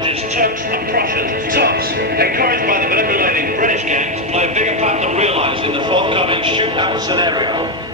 savages, Turks and Prussians, Turks, encouraged by the manipulating British gangs, play a bigger part than realised in the forthcoming shootout scenario.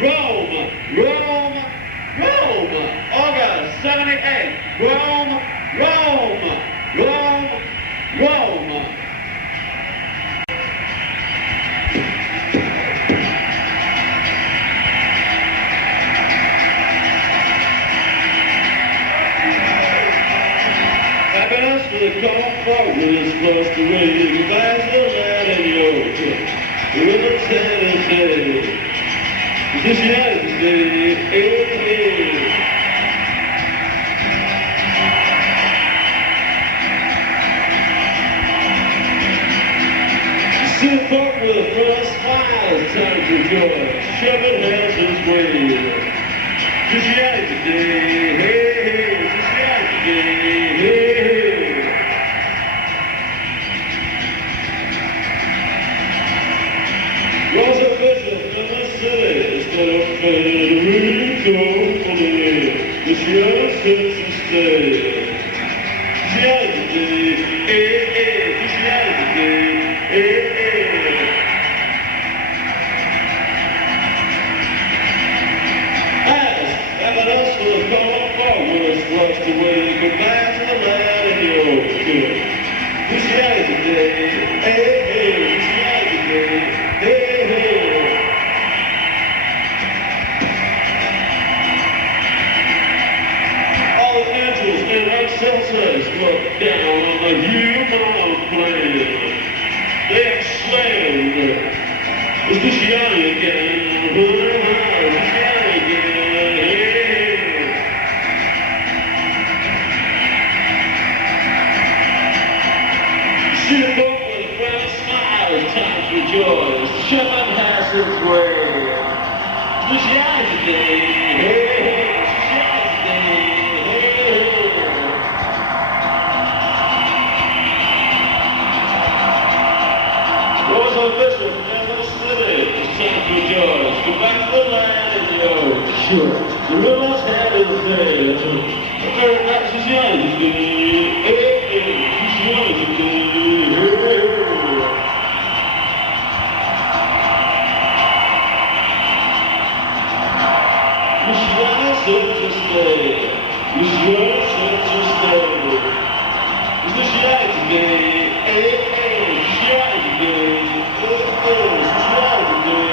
Rome, Rome, Rome, August 78, Rome, Rome, Rome, Rome. Happiness with a comfort is close to me. Goodbye to the land in your church. With a Tennessee. This yesterday, sit up with a first smile, time to joy. Shepherd has his way. This yesterday, hey, hey, this yesterday, hey, hey. Was a vision in the city, instead of Federico Felice. This year since the stay. This yesterday, hey, hey, this yesterday, hey, hey. Evidence for the call forward flushed away. Goodbye to the land of your good. This yesterday, hey, hey, this yesterday, hey, hey. All the angels in excelsis look down on the human plane. They exclaimed, it's Luciani again, Luciani again, hey. She looked with a friendly smile as times rejoice. Shepherd has his way. Luciani today, hey, hey, Luciani today, hey, hey. Rose of Bishop in the city, it's time to rejoice. Go back to the land and yo, sure. The river's head is there. The very next Luciani today, hey, hey, Luciani today, hey, hey. Luciani said to stay. Luciani said to stay. It's Luciani today, hey, hey, Luciani today, hey, hey, Luciani today,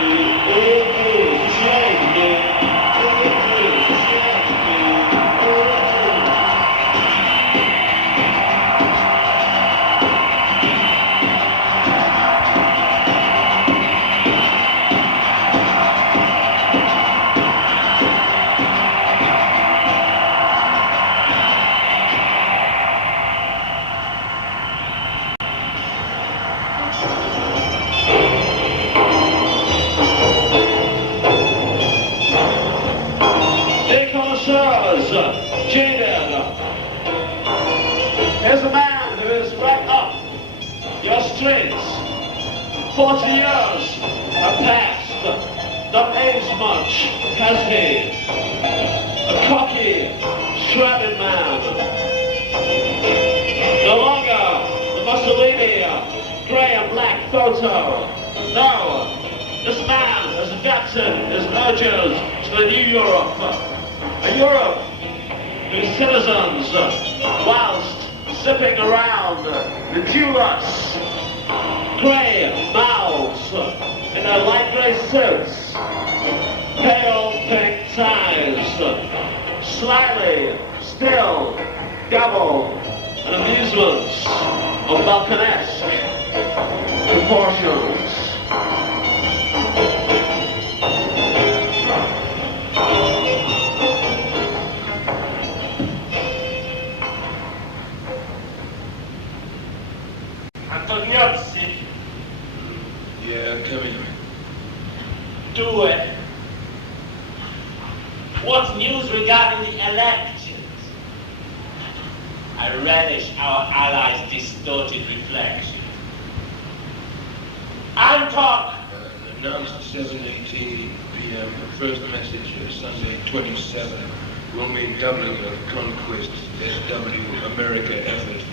hey, hey, Luciani today, hey, hey, Luciani today, hey, hey. Jaded. Here's a man who is right up your streets. 40 years have passed, not aged much, has he? A cocky, shredded man. No longer the Mussolini grey and black photo. No, this man has adapted his urges to the new Europe. A Europe whose citizens, whilst zipping around the Dulux, grey mouths in their light grey suits, pale pink ties, slightly still gabble and amusements of balconesque proportions. Antoniozzi, Yeah, come here. due. What news regarding the elections? I relish our allies' distorted reflection. Anton! Announced 7:18 p.m. The first message of Sunday 27 will mean doubling of Conquest SW America effort.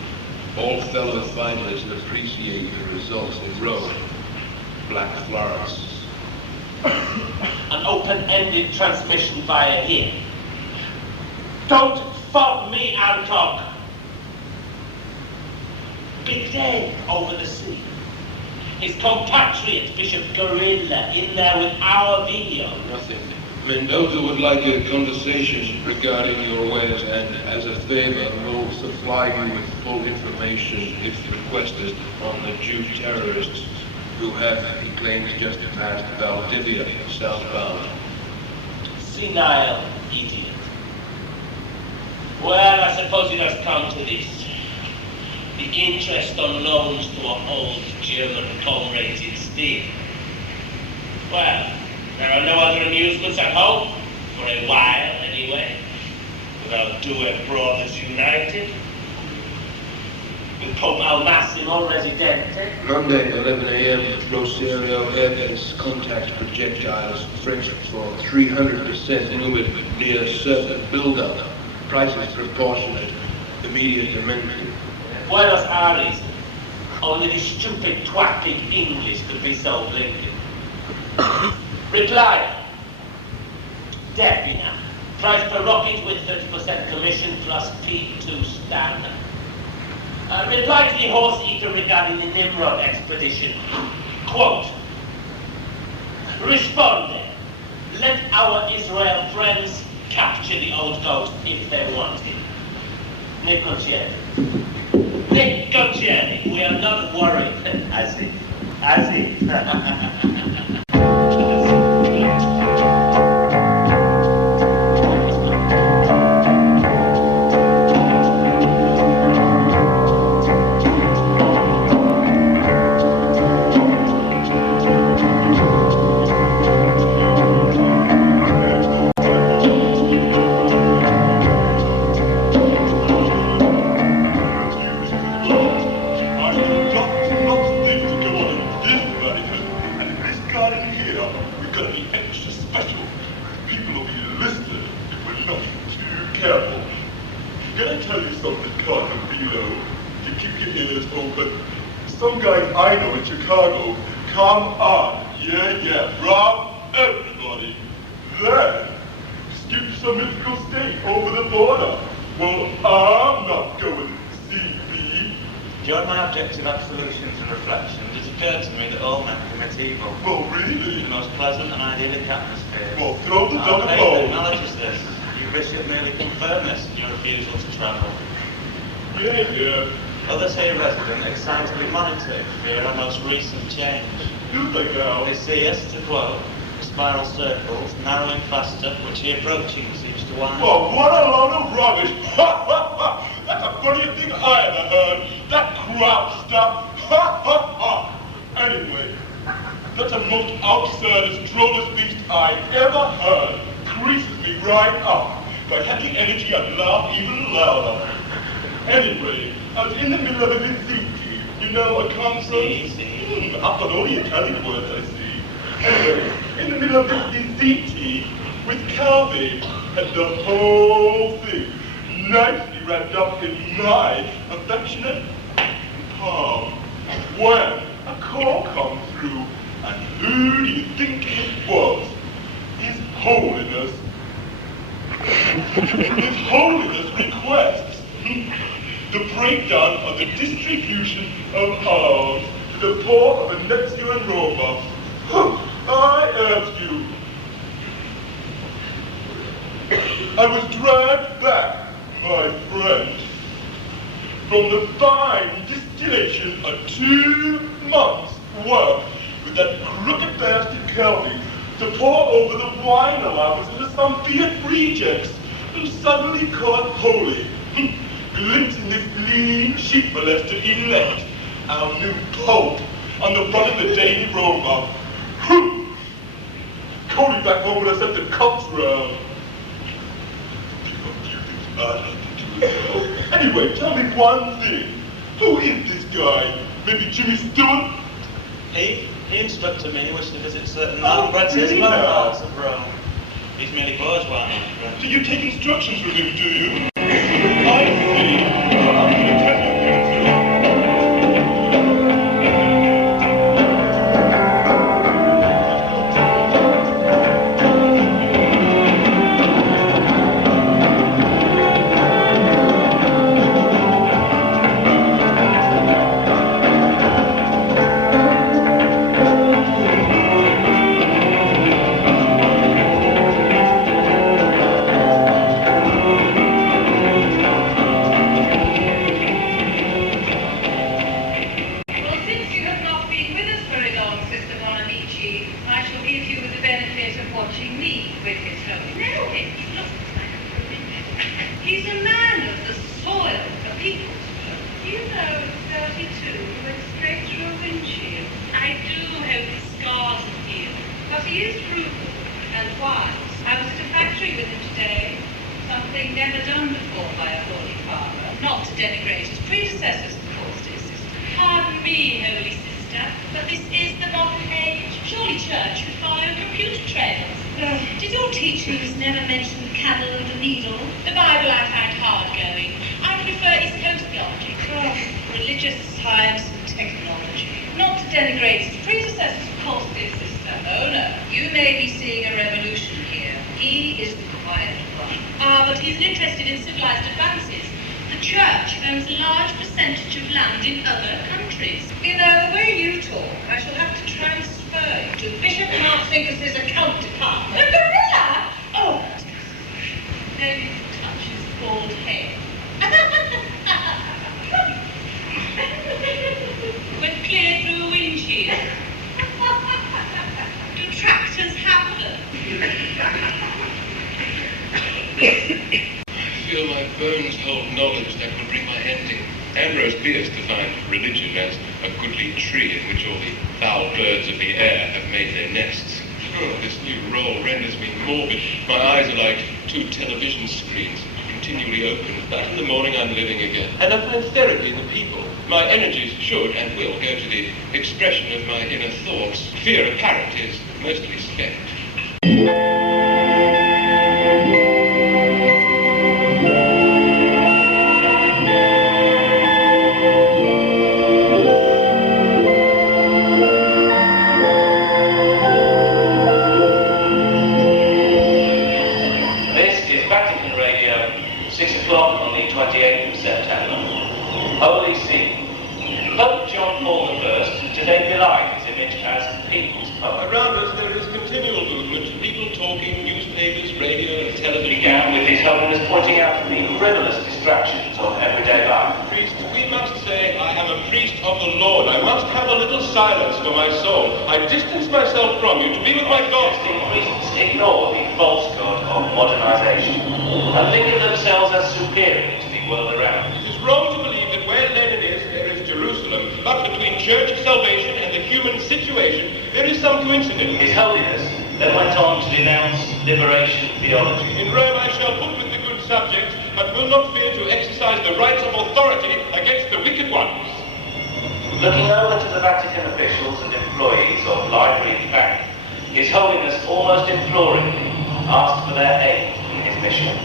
All fellow fighters appreciate the results in Rome. Black Florence. An open-ended transmission via here. Don't fob me, Alcock. Big day over the sea. His compatriot, Bishop Gorilla, in there with our video. Nothing. Mendoza would like a conversation regarding your wares, and as a favor, will supply you with full information if requested on the Jew terrorists who have, he claims, just passed Valdivia southbound. Senile idiot. Well, I suppose it has come to this. The interest on loans to our old German comrades instead. Well, there are no other amusements at home, for a while anyway, without Due Brothers United, with Pope Al Massimo Residente. Monday, 11 a.m., Rosario airbase contact projectiles fixed for 300% movement near certain build-up. Prices proportionate, immediate dimension. Buenos Aires. Only the stupid twatting English could be so blinking. Reply. Debina. Price per rocket with 30% commission plus P2 standard. Reply to the horse eater regarding the Nimrod expedition. Quote. Respond. Let our Israel friends capture the old ghost if they want it. Negotiate. Negotiate. We are not worried. As it. Some guys I know in Chicago, come on, yeah, rob everybody. Then, skip some mythical state over the border. Well, I'm not going CB. During my objective absolutions and reflections, it occurred to me that all men commit evil. Well, really? The most pleasant and idyllic atmosphere. Well, throw the dog a Faith bone. acknowledges this. You, Bishop, merely confirm this in your refusal to travel. Yeah. Others here resident excitedly monitor fear our most recent change. Do they now? They see us, to quote, spiral circles, narrowing faster, which the approaching seems to widen. Well, what a load of rubbish! That's the funniest thing I ever heard. That crowd stuff. Anyway, that's the most absurdest, drollest beast I ever heard. Creases me right up. If I had the energy, I'd laugh even louder. Anyway, I was in the middle of a visiti, you know, a conference. I've got all the Italian words, I see. Anyway, in the middle of this visiti with Calvi, and the whole thing nicely wrapped up in my affectionate palm. When a call comes through, and who do you think it was? His Holiness. His Holiness requests the breakdown of the distribution of alms to the poor of Venezuela and Roma. I ask you. I was dragged back, my friend, from the fine distillation of 2 months' work with that crooked bastard Kelly to pour over the wine allowance into some Fiat rejects who suddenly caught holy. Glimpsing this lean sheep molester elect, our new pope, on the front of the Daily Roma. Cody back home when I sent the cops round. Anyway, tell me one thing. Who is this guy? Maybe Jimmy Stewart? He instructed me wishing to visit certain non-baptismal parts of Rome. He's merely bourgeois, my friend. Do you take instructions from him, do you? I see. Well, I'm going to tell you. watching me with his holy. No, he's lost his mind. He's a man of the soil, the people's blood. You know, at 32, he went straight through a windshield. I do hope his scars are healed, but he is frugal and wise. I was at a factory with him today. Something never done before by a holy father. Not to denigrate his predecessors, of course, dear sister. Pardon me, holy sister, but this is the modern age. Surely church would follow computer trails. Did your teachings never mention the candle and the needle? The Bible I find hard-going. I prefer East Coast theology. Religious science and technology. Not to denigrate his predecessors, of course, dear sister. Oh no, you may be seeing a revolution here. He is the quiet one. But he's interested in civilized advances. The church owns a large percentage of land in other countries. You know, the way you talk, I shall have to transfer you to Bishop Marthinkas's account department. The gorilla! Oh, maybe you can touch his bald head. Went clear through a windshield. Do tractors have them? I feel my bones hold knowledge that will bring my ending. Ambrose Bierce defined religion as a goodly tree in which all the foul birds of the air have made their nests. Oh, this new role renders me morbid. My eyes are like two television screens, continually open. But in the morning I'm living again. And I find therapy in the people. My energies should and will go to the expression of my inner thoughts. Fear apparent is mostly spent. This is Vatican Radio, 6 o'clock on the 28th of September. Holy See. Pope John Paul I today belied his image as people's poet. Around us there is continual movement, people talking, newspapers, radio and television. Began with His Holiness pointing out the frivolous distractions of everyday life. Priest, we must say, I am a priest of the Lord. I must have a little silence for my soul. I distance myself from you to be with my God. Suggesting priests ignore the false god of modernization and think of themselves as superior to the world around. It is wrong to believe that where Lenin is, there is Jerusalem. But between church salvation and the human situation, there is some coincidence. His Holiness then went on to denounce liberation theology. In Rome I shall put with the good subjects, but will not fear to exercise the rights of authority against the wicked ones. Looking over to the Vatican officials and employees of Library and Bank, His Holiness almost imploringly asked for their aid in his mission.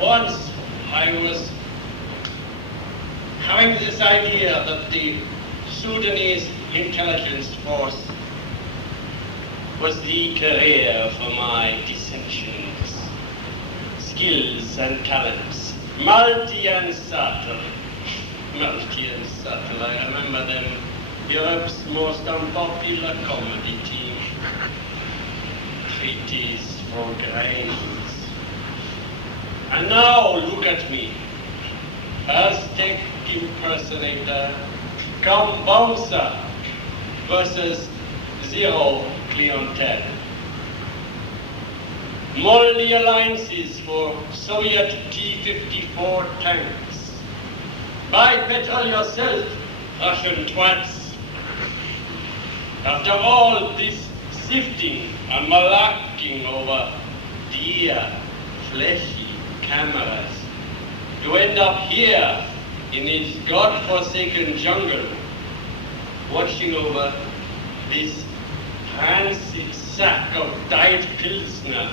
Once I was having this idea that the Sudanese intelligence force was the career for my dissensions, skills and talents, multi and subtle. I remember them, Europe's most unpopular comedy team, treaties for grains. And now look at me, Aztec impersonator, come bouncer versus zero clientele. Moldy alliances for Soviet T-54 tanks. Buy petrol yourself, Russian twats. After all this sifting and malacking over dear, fleshy cameras, you end up here in this God-forsaken jungle, watching over this rancid sack of Diet Pilsner.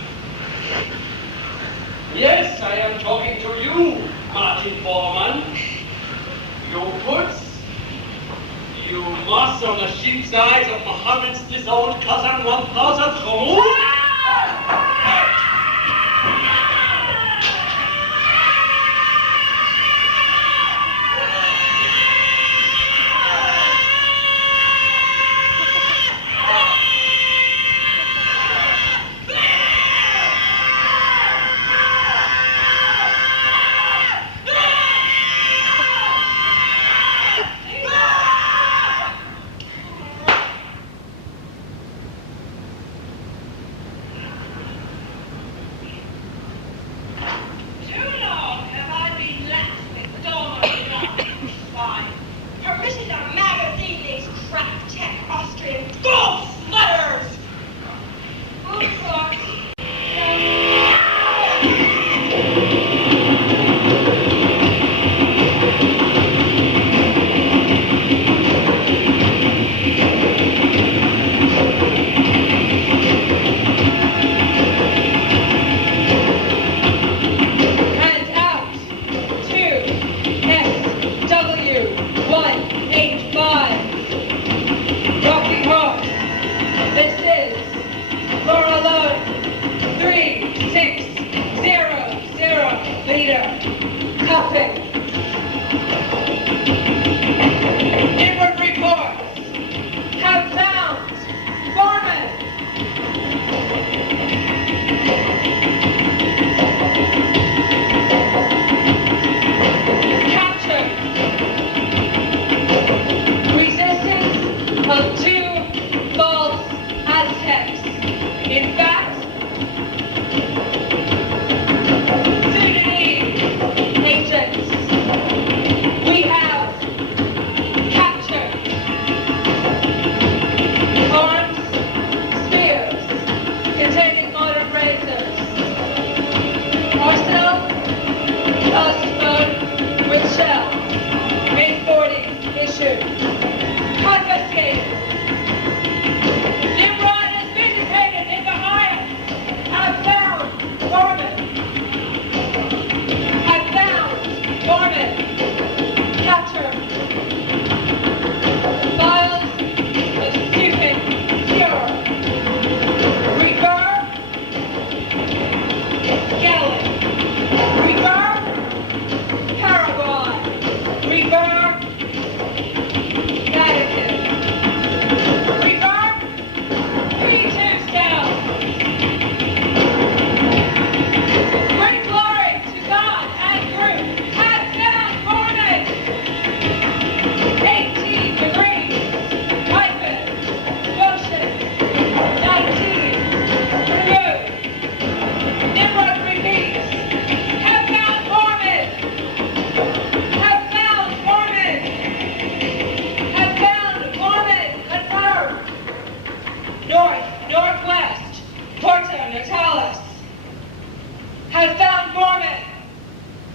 Yes, I am talking to you, Martin Bormann. You puts, you moss on the sheep's eyes of Mohammed's disowned cousin 1000 Khomur.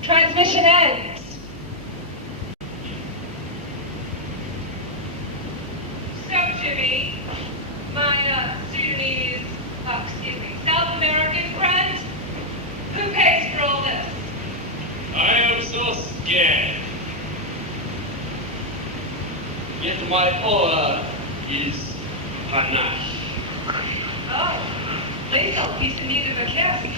Transmission ends. So, Jimmy, my Sudanese, South American friend, who pays for all this? I am so scared. Yet my aura is panache. Oh, lethal. He's in need of a kiss.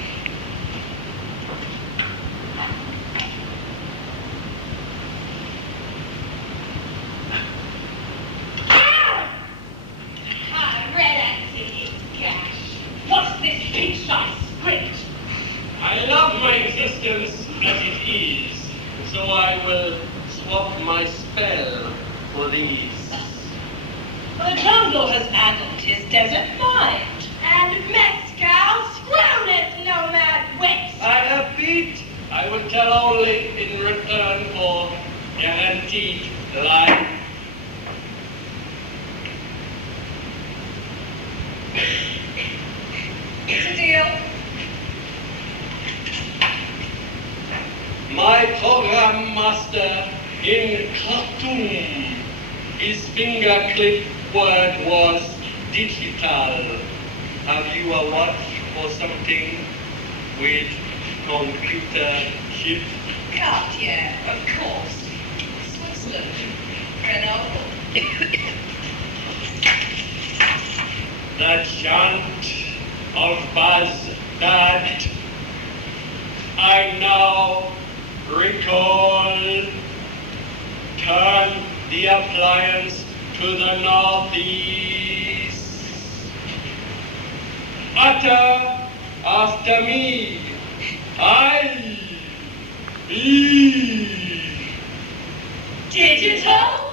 I love my existence as it is, so I will swap of my spell for these. The jungle has addled his desert mind, and Mescal scrown it, nomad wits. I repeat, I will tell only in return for guaranteed life. It's a deal. My program master in Khartoum, his finger clip word was digital. Have you a watch or something with computer chip? Cartier, of course. Switzerland, Grenoble. The chant of Baghdad. I now recall. Turn the appliance to the northeast. Utter after me. I be Digital?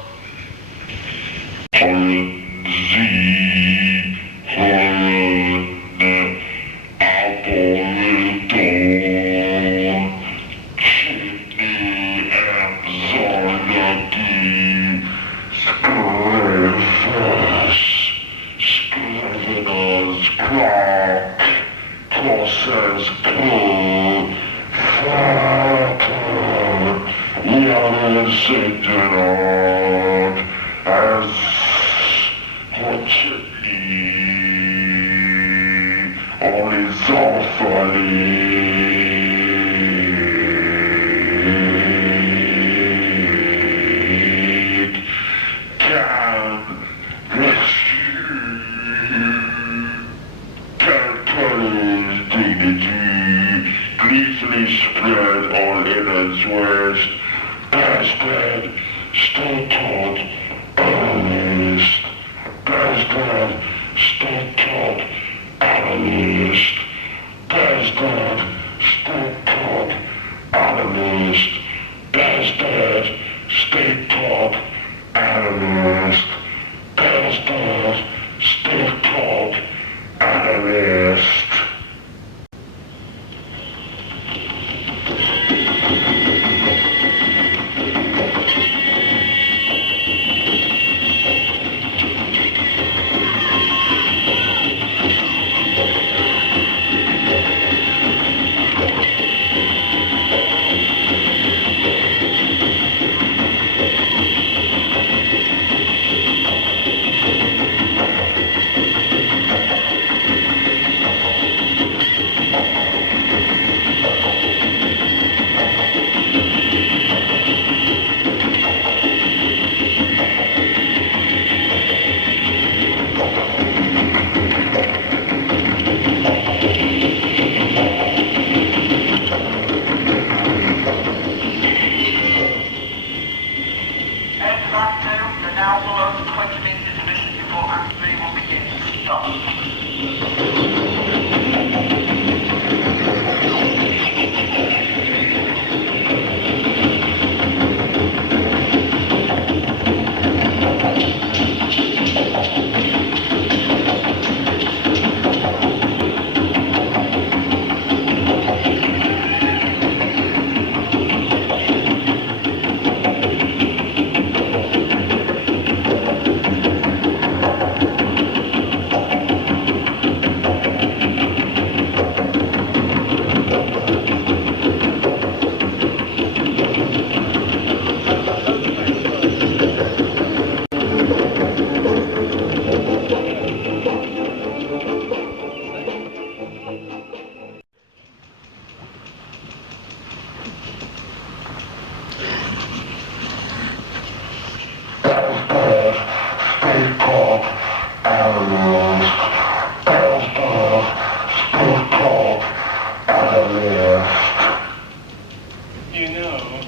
You know,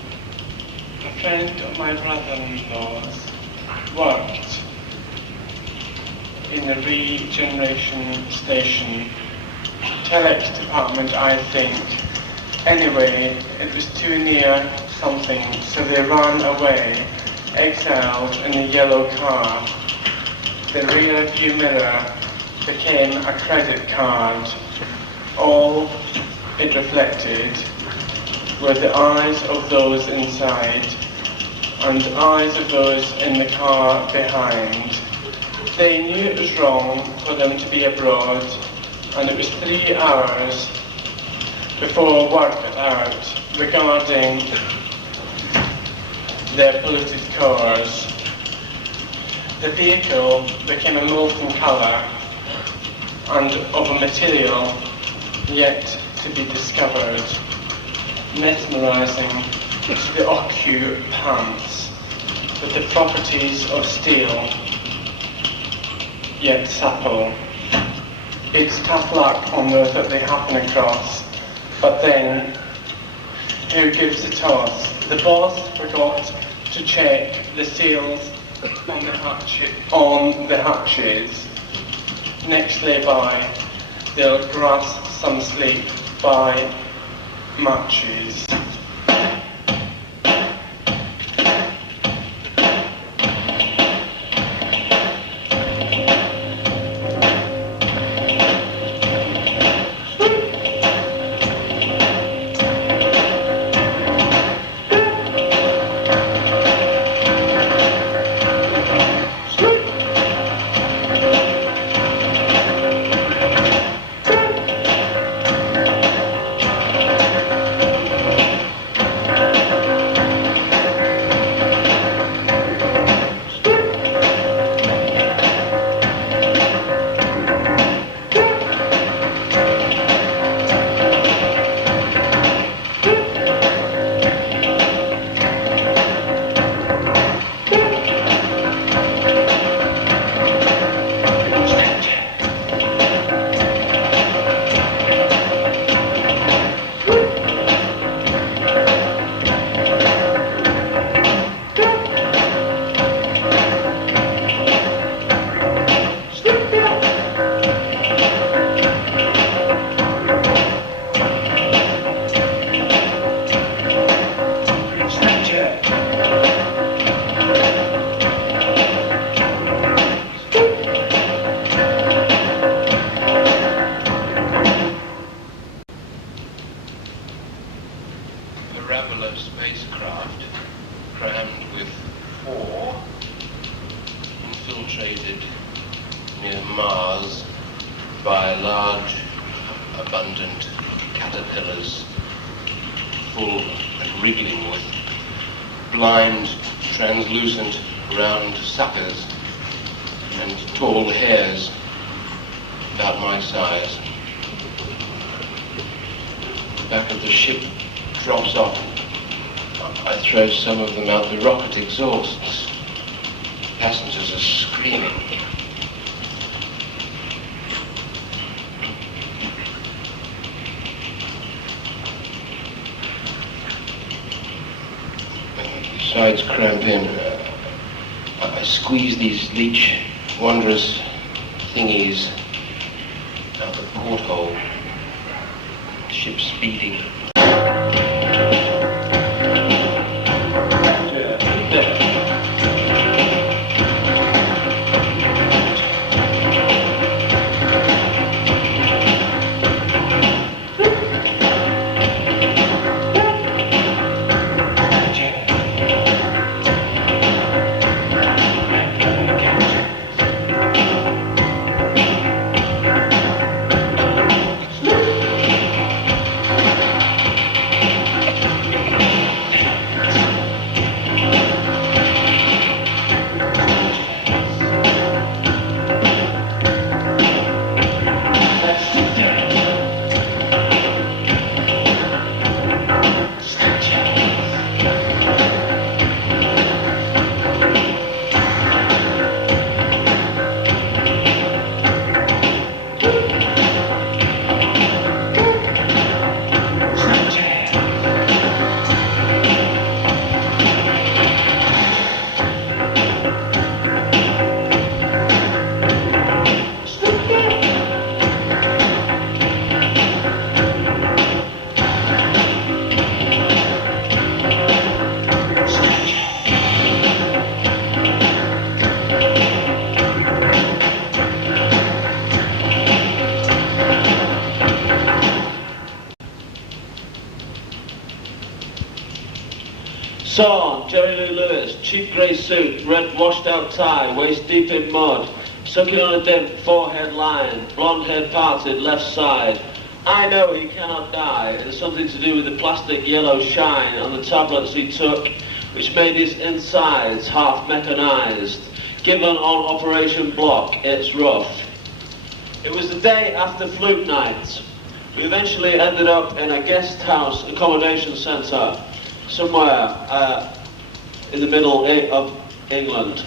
a friend of my brother-in-law's worked in the regeneration station, telex department, I think. Anyway, it was too near something, so they ran away, exiled in a yellow car. The rear view mirror became a credit card. All it reflected were the eyes of those inside and eyes of those in the car behind. They knew it was wrong for them to be abroad, and it was 3 hours before work got out regarding their polluted cars. The vehicle became a molten colour and of a material yet to be discovered, mesmerising to the occupants with the properties of steel, yet supple. It's tough luck on those that they happen across, but then, who gives the toss? The boss forgot to check the seals on the hatches. Next they buy, they'll grasp some sleep by matches. Spacecraft crammed with 4 infiltrated near Mars by large, abundant caterpillars, full and wriggling with blind, translucent, round suckers and tall hairs about my size. The back of the ship drops off. I throw some of them out the rocket exhausts. Passengers are screaming. The sides cramp in. I squeeze these leech, wondrous thingies out the porthole. Ship speeding. Saw Jerry Lee Lewis, cheap grey suit, red washed out tie, waist deep in mud, sucking on a dimp, forehead line, blonde hair parted left side. I know he cannot die. It has something to do with the plastic yellow shine on the tablets he took, which made his insides half mechanized. Given on Operation Block, it's rough. It was the day after flute night. We eventually ended up in a guest house accommodation centre somewhere in the middle of England.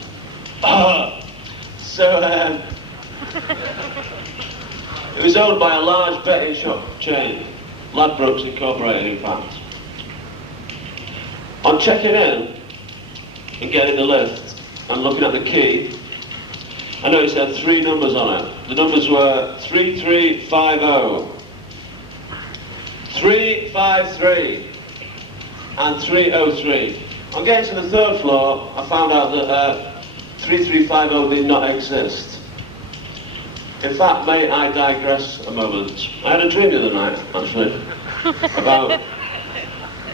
So it was owned by a large betting shop chain, Ladbrokes Incorporated in fact. On checking in and getting the lift and looking at the key, I noticed it had 3 numbers on it. The numbers were 3350, 353 and 303. On getting to the 3rd floor, I found out that 3350 did not exist. In fact, may I digress a moment? I had a dream the other night, actually, about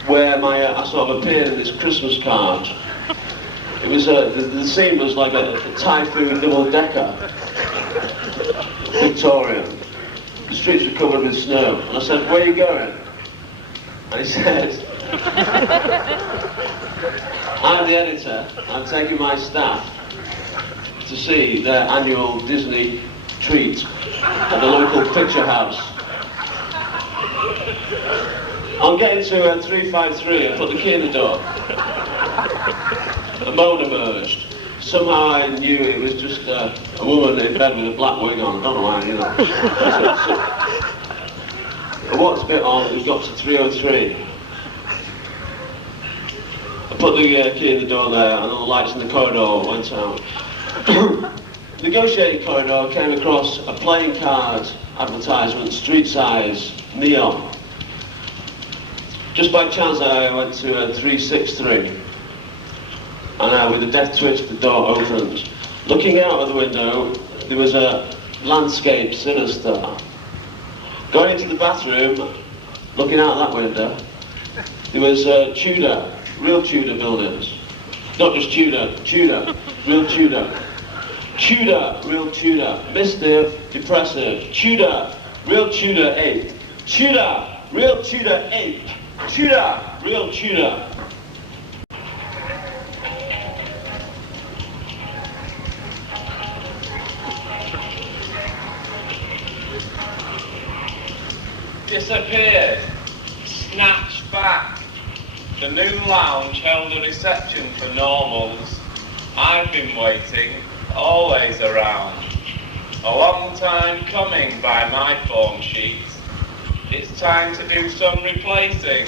where I sort of appeared in this Christmas card. It was the scene was like a typhoon double-decker, Victorian. The streets were covered with snow, and I said, "Where are you going?" And he said, "I'm the editor. I'm taking my staff to see their annual Disney treat at the local picture house." On getting to 353, I put the key in the door. A moan emerged. Somehow I knew it was just a woman in bed with a black wig on. I don't know why, you know. I walked a bit on, we got to 303. I put the key in the door there, and all the lights in the corridor went out. Negotiating corridor came across a playing card advertisement, street size, neon. Just by chance I went to 363. And with a deft twitch the door opened. Looking out of the window, there was a landscape sinister. Going into the bathroom, looking out that window, there was Tudor, real Tudor buildings. Not just Tudor, real Tudor. Tudor, real Tudor. Mystive, depressive. Tudor, real Tudor ape. Tudor, real Tudor ape. Tudor, real Tudor. Disappeared, snatched back. The new lounge held a reception for normals. I've been waiting, always around. A long time coming by my form sheet. It's time to do some replacing.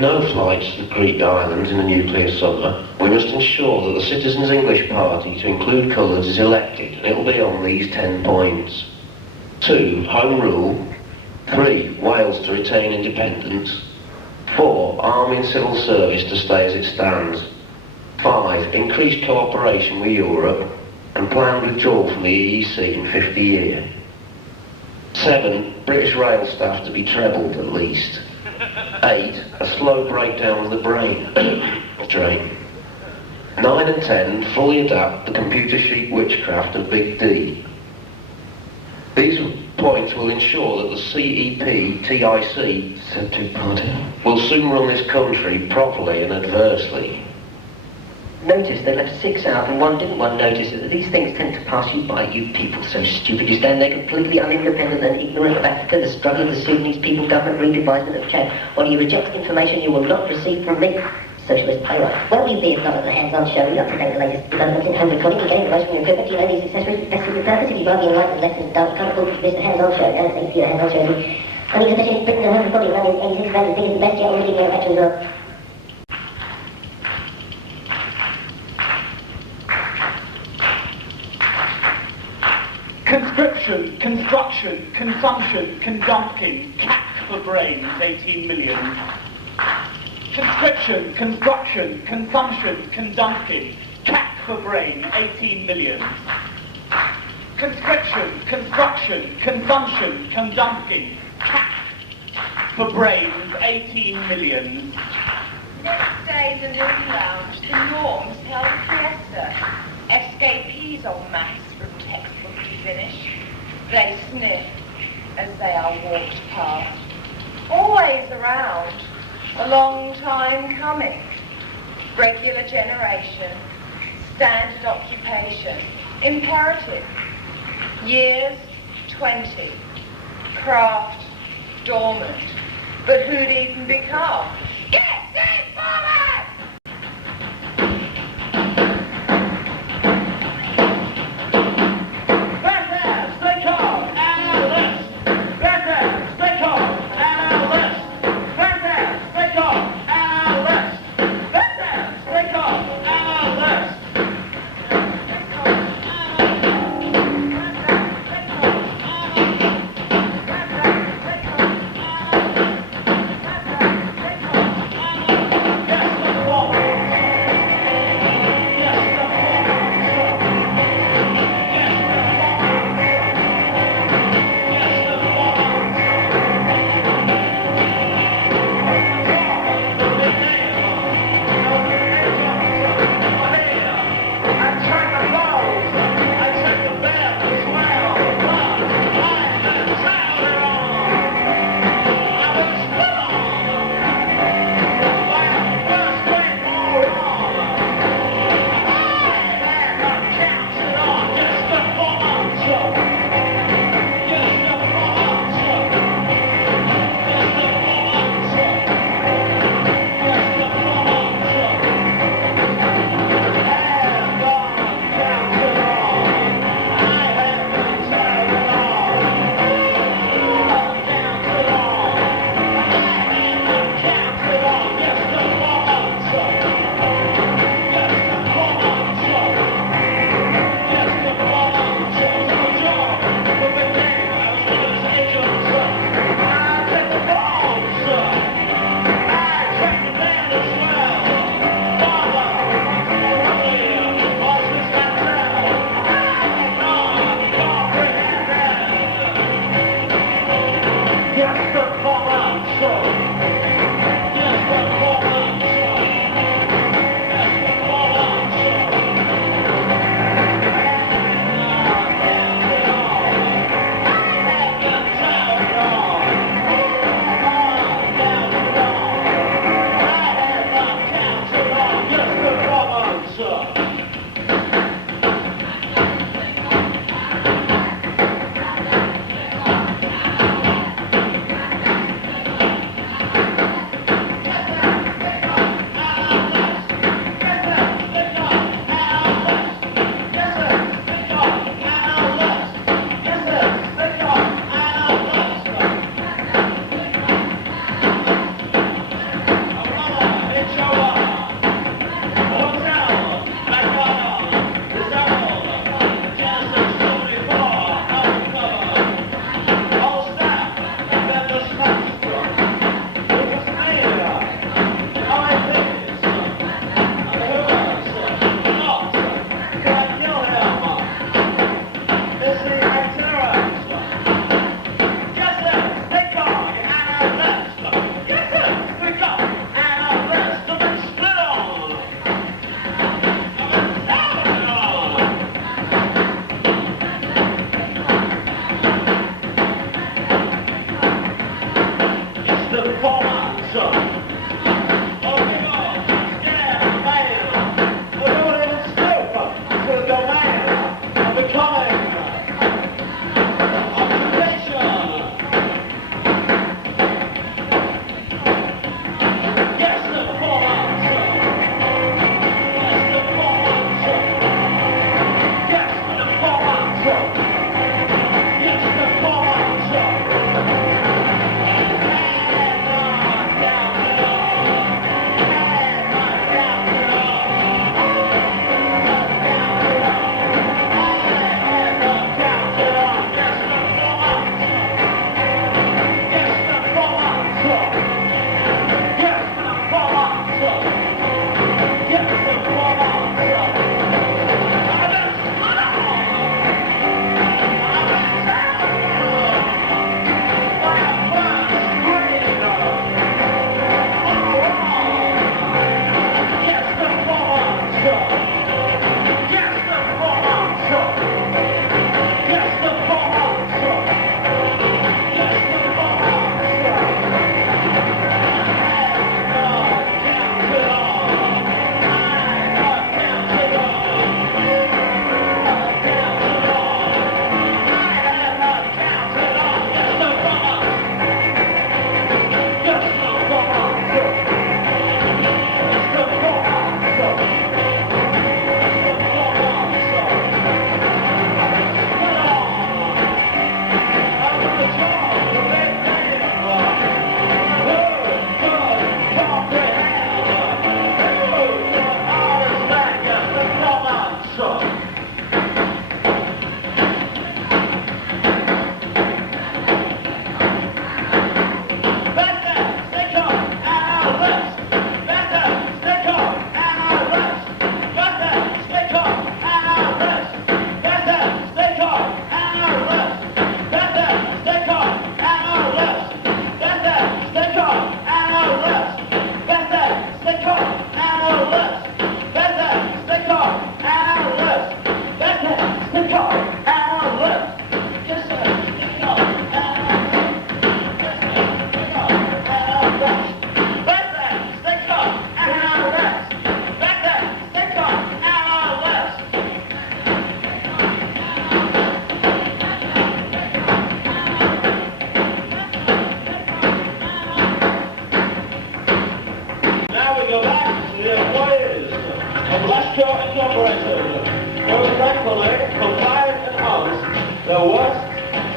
No flights to the Greek islands in the nuclear summer. We must ensure that the Citizens' English Party to include colours is elected, and it'll be on these 10 points. 2. Home rule. 3. Wales to retain independence. 4. Army and civil service to stay as it stands. 5. Increased cooperation with Europe and planned withdrawal from the EEC in 50 years. 7. British rail staff to be trebled at least. 8. A slow breakdown of the train. 9 and 10 fully adapt the computer sheet witchcraft of Big D. These points will ensure that the CEP-TIC will soon run this country properly and adversely. Notice they left 6 out and one didn't. One notice that these things tend to pass you by, you people so stupid. You stand there completely unindependent and ignorant of Africa, the struggle of the Sudanese people, government redevisement of Chad. While you reject information you will not receive from me. Socialist playwright. Well, you be not at the hands-on show, you up-to-date the latest developments in home recording, you're getting the most from your equipment, do you know these accessories best suit the purpose? If you'd rather be enlightened lessons done, you can't afford to miss the hands-on show. Now, thanks to your hands-on show. I mean, especially in Britain and home recording, around 86 grand, think it's the best yet, already getting better as well. Conscription, construction, consumption, conducting, cack for brains, 18 million. Conscription, construction, consumption, conducting, cack for brain, 18 million. Conscription, construction, consumption, conducting, cack for brains, 18 million. Next day in the Noon Lounge, the norms held a fiesta. Escapees en masse from textbook to finish. They sniff as they are walked past. Always around, a long time coming. Regular generation, standard occupation, imperative. Years, 20. Craft, dormant. But who'd even become? Get it forward!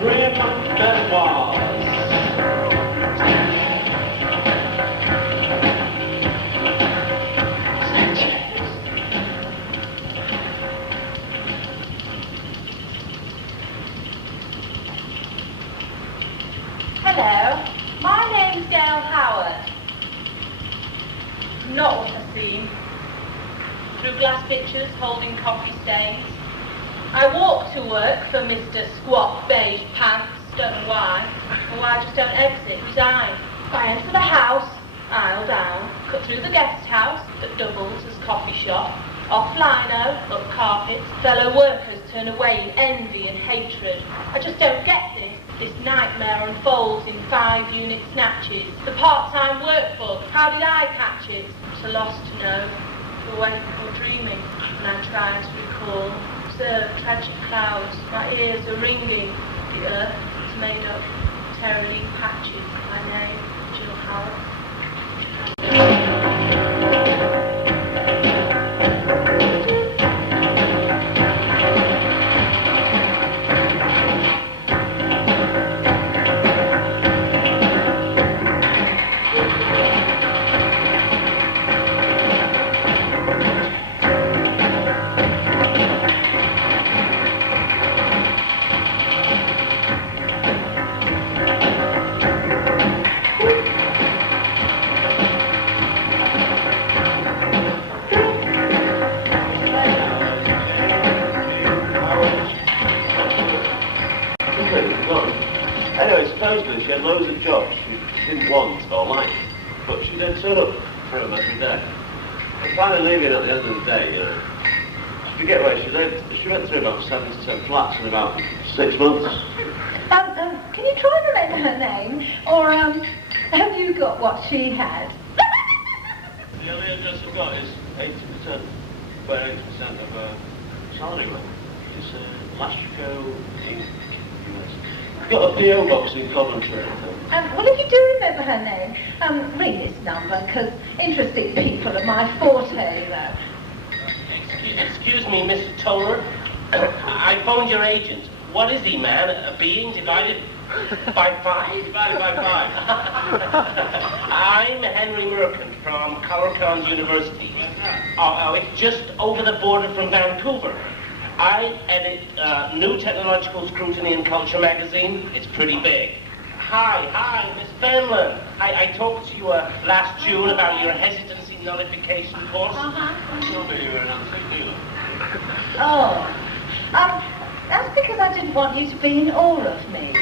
Grim Memoirs. Hello, my name's Gail Howard. Not what I seem. Through glass pitchers holding coffee stains. I walk to work for Mr. Squat Beige Pants, don't know why, or why I just don't exit, resign. I enter the house, aisle down, cut through the guest house that doubles as coffee shop, off lino, up carpets, fellow workers turn away in envy and hatred. I just don't get this. This nightmare unfolds in 5-unit snatches. The part-time workbook, how did I catch it? It's a loss to know, awake or dreaming, and I'm trying to recall. Observe tragic clouds, my ears are ringing. The earth is made up of terrible patches. My name, Jill Howard. Anyway, supposedly she had loads of jobs she didn't want or like, but she did turn up for them every day. And finally leaving at the end of the day, you know. I forget where she lived. She went through about 7 to 10 flats in about 6 months. Can you try to remember her name? Or, have you got what she had? The only address I've got is 80%, about 80% of her salary rate. It's Lastrico Inc. I've got a PO box in Coventry. Well, if you do remember her name, ring this number, because interesting people are my forte, you know. Excuse me, Mr. Toller. I phoned your agent. What is he, man? A being divided by 5? Divided by 5. I'm Henry Merkin from Colorcon University. Oh, it's just over the border from Vancouver. I edit New Technological Scrutiny and Culture magazine. It's pretty big. Hi, Miss Fenlon. I talked to you last June about your hesitancy nullification course. Told me you were an antique dealer. Oh, that's because I didn't want you to be in awe of me.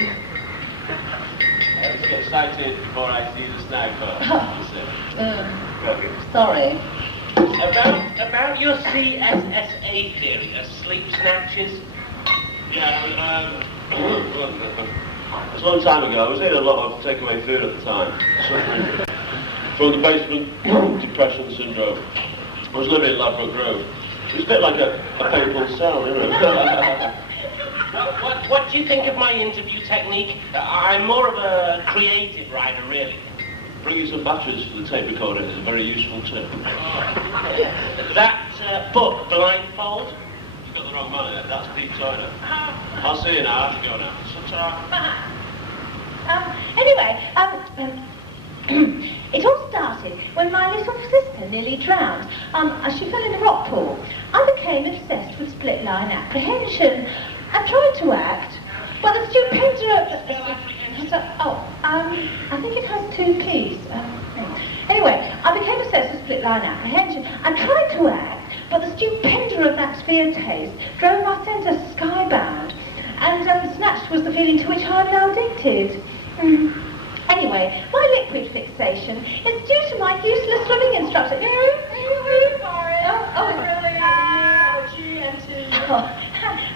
Let's get sighted before I see the snag first. Sorry. About your CSSA theory, sleep snatches. Yeah, it was a long time ago. I was eating a lot of takeaway food at the time. Suffering from the basement depression syndrome. I was living in Ladbroke Grove. It was a bit like a papal cell, you know. What do you think of my interview technique? I'm more of a creative writer, really. Bringing some batteries for the tape recorder is a very useful tip. That book, Blindfold? You've got the wrong man there. That's Pete Turner. I'll see you now. I have to go now. Anyway, it all started when my little sister nearly drowned. She fell in a rock pool. I became obsessed with split line apprehension. I tried to act, but the stupidity of I think it has 2 keys. Anyway, I became obsessed with split line apprehension. I tried to act, but the stupendor of that sphere taste drove my centre skybound, and snatched was the feeling to which I am now addicted. Anyway, my liquid fixation is due to my useless swimming instructor.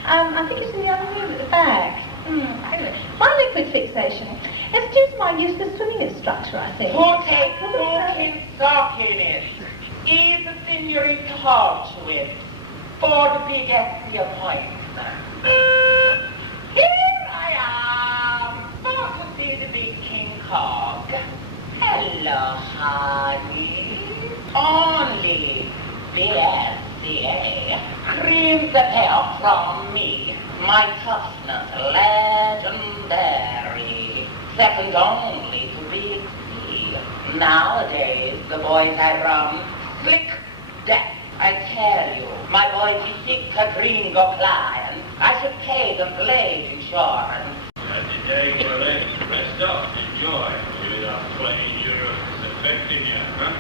I think it's in the other room at the back. Anyway, my liquid fixation is due to my useless swimming instructor, I think. Is the senorita hard to it for the big SC appointment? Here I am, for to see the big King Kong. Hello, honey. Only the SCA. Cream the tail from me. My toughness legend. second only to Big T. Nowadays, the boys I run, slick death. I tell you, my boys be sick to drink or client. I should pay them blade insurance. And today, well, let's rest up, enjoy. Without playing Europe is affecting you, huh?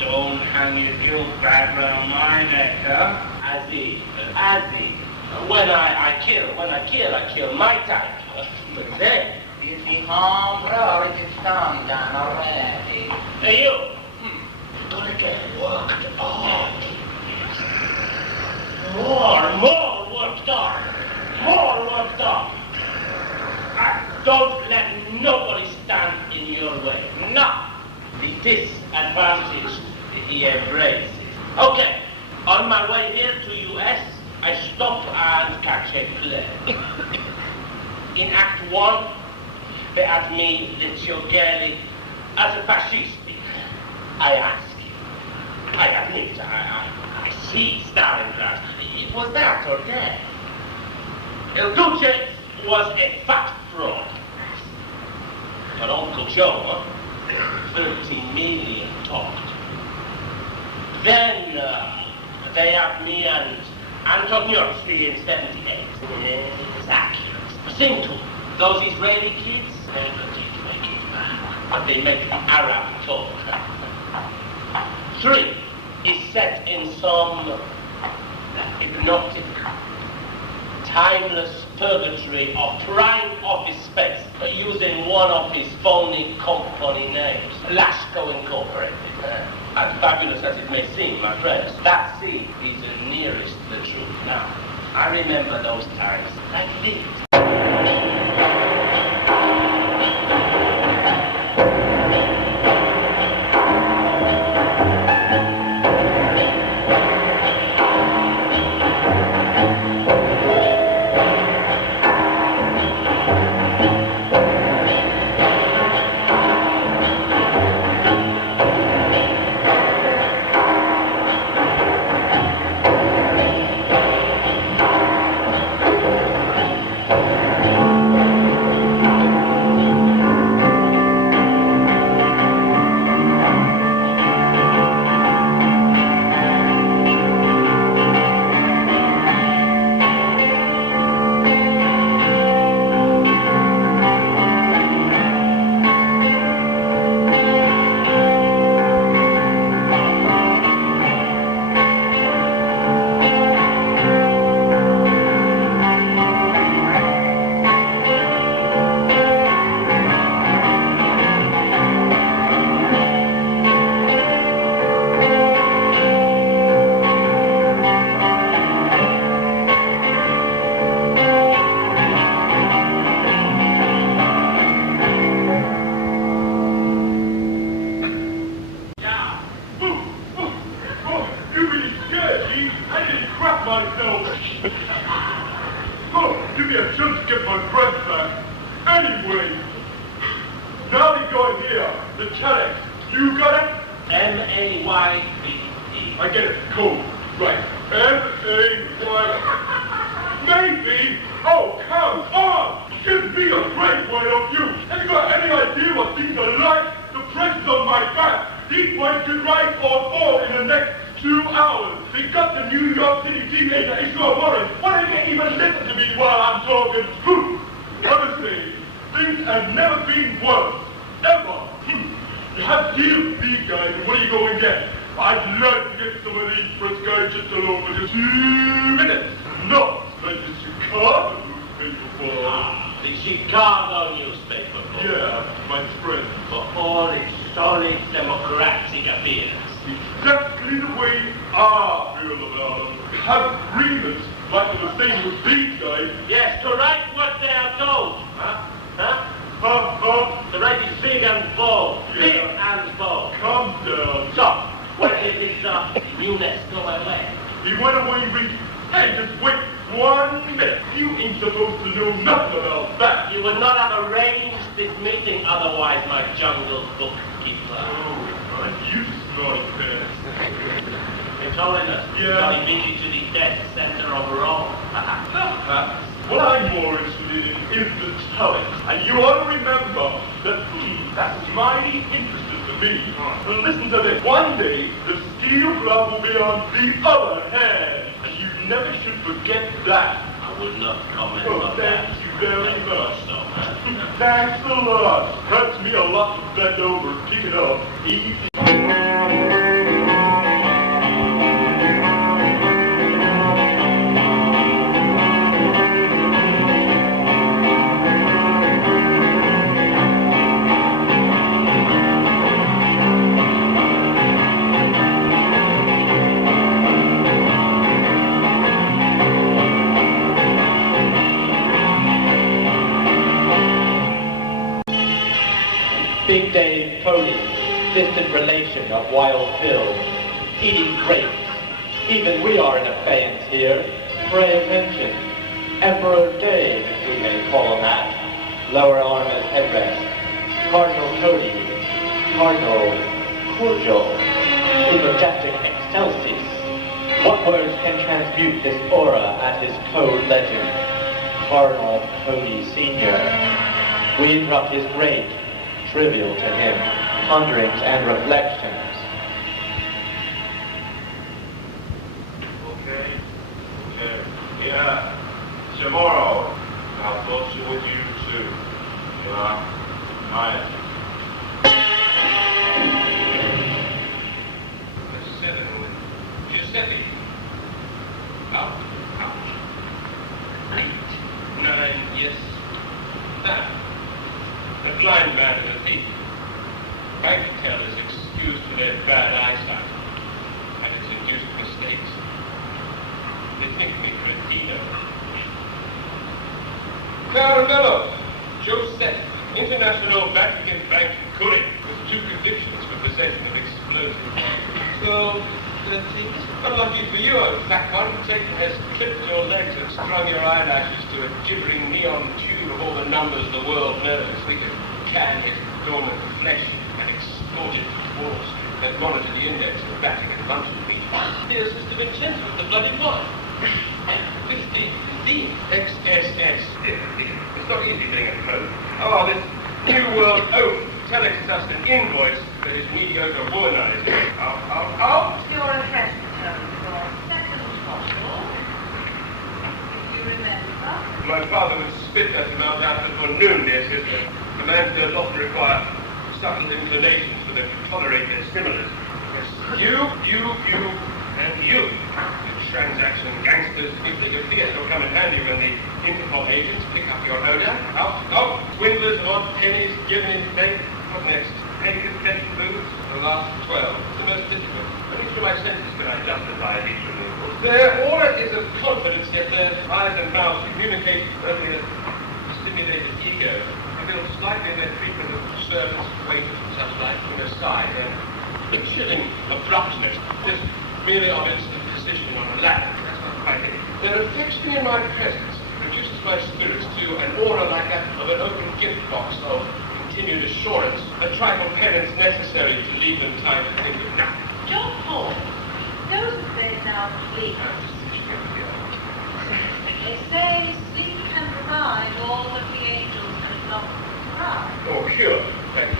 Don't hang your guilt back round my neck, huh? Azzy. When I kill my type. But then, Is he home, bro, or is his thumb done already? hey you, gonna get worked on. More worked on. Don't let nobody stand in your way. No. The disadvantage he embraces. Okay, on my way here to US, I stop and catch a play. In Act 1, they ask me Luciani as a fascisti. I ask you. I admit, I see Stalingrad. It was that or that. El Duce was a fat fraud. But Uncle Joe, 13 million talked. Then they have me and Antoniozzi in 78. It's accurate. Sing to them. Those Israeli kids, never did make it back. But they make the Arab talk. 3 is set in some hypnotic, timeless purgatory of prime office space, using one of his phony company names, Lashko Incorporated. As fabulous as it may seem, my friends, that scene is the nearest the truth. Now, I remember those times like this. Well, I'm more interested interested in infant talent, and you ought to remember that that's mighty interesting to me. And listen to this. One day, the steel glove will be on the other hand, and you never should forget that. I would not comment Oh, on thank that. you very much. So, Thanks a lot. Hurts me a lot to bend over and pick it up. Easy. Big Dave Cody, distant relation of Wild Bill, eating grapes. Even we are in abeyance here. Pray attention. Emperor Dave, if we may call him that. Lower arm as headrest. Cardinal Cody. Cardinal Cordial. Majestic Excelsis. What words can transmute this aura at his code legend? Cardinal Cody Sr. We interrupt his great, trivial to him, ponderings and reflections. Okay. Yeah. Tomorrow, I'll talk with you too. Yeah. Night. Giuseppe. Out. 8, 9, yes. That. A blind man and a thief. Bank tellers excused for their bad eyesight, and it's induced mistakes. They think me cretino. Caramello, Joseph, International Vatican Bank Courier, with 2 convictions for possession of explosives. So, unlucky for you, old fat one, Satan has clipped your legs and strung your eyelashes to a gibbering neon tube of all the numbers the world knows. We can can his dormant flesh and export it to Wall Street and monitor the index of Vatican luncheon meetings. Here's Mr. Vincenzo with the bloody wine. 15. XSS. It's not easy being a pope. Oh, this New World oath telex us an invoice that is mediocre womanized. Your address returned for second bottle. If you remember. My father would spit that amount out before noon, dear sister. A man does not require subtle inclinations for them to tolerate their similars. Yes, you, and you. The transaction gangsters, if they could figure it'll come in handy when the Interpol agents pick up your odor. Out, swindlers of odd pennies given in faith. What next? Petty confession booths? The last 12. The most difficult. Only through my senses can I justify these removals. Their aura is of confidence, yet their eyes and mouths communicate only a stimulated ego. I feel slightly in their treatment of servants, waiters, and such like, from their side, and a chilling abruptness, just merely of its position on a ladder. That's not quite it. Their affection in my presence reduces my spirits to an aura like that of an open gift box of continued assurance, a trifle penance necessary to leave them time to think of nothing. John Paul, those who bed now sleep. They say sleep can provide all that the angels cannot provide. Oh, sure. Thank you.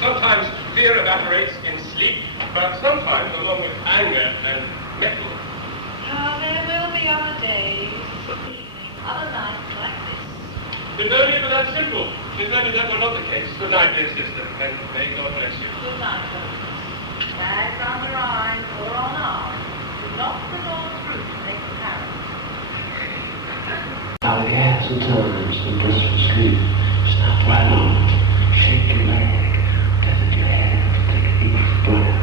Sometimes fear evaporates in sleep, but sometimes along with anger and metal. Ah, there will be other days, other nights like this. There's no need for that simple. If only that were not the case. Good night, dear sister, and may God bless you. Good night, folks. Bags under eyes or on arms. Do not put all through to make a parent. Out of gas and turns and blissful sleep. Snap right on. Shake your leg. Tether your head. Take a deep breath.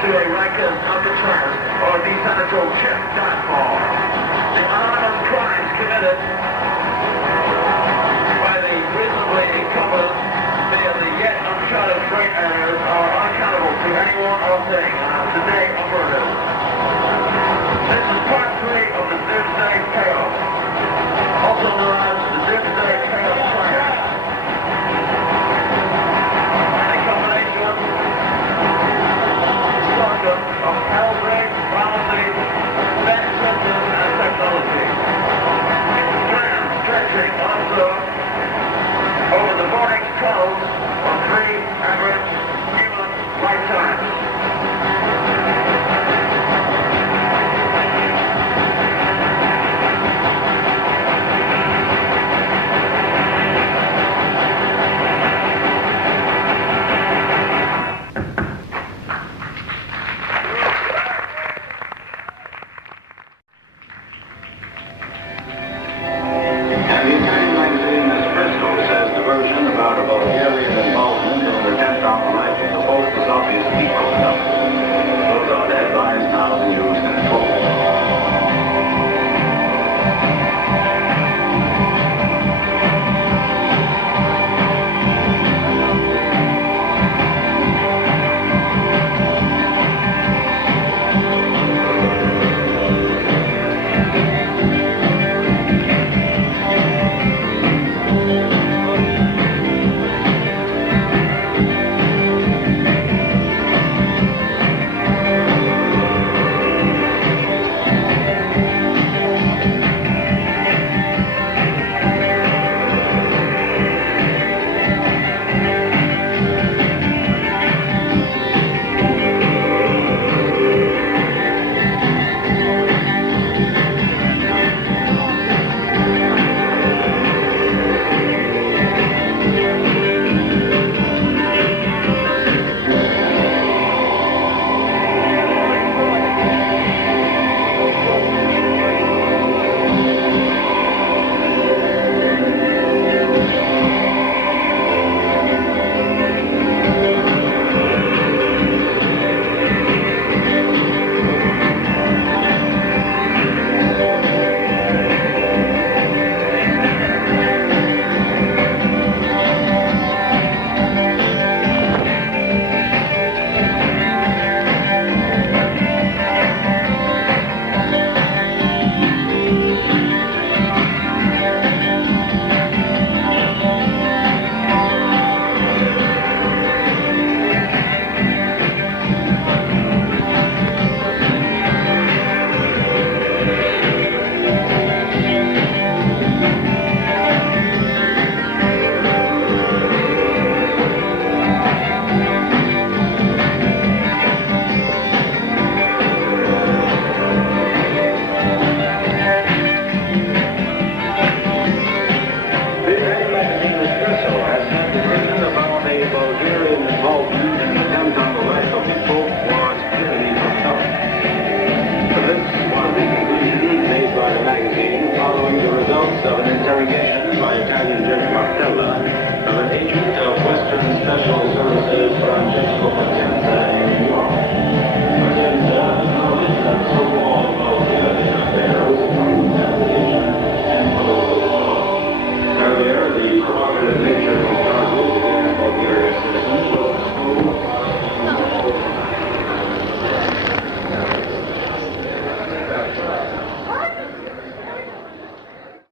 to a record of the trust or the senatorial chip for the anonymous crimes committed by the reasonably incumbent via the yet uncharted freight errors are unaccountable to anyone or thing. Today, operative.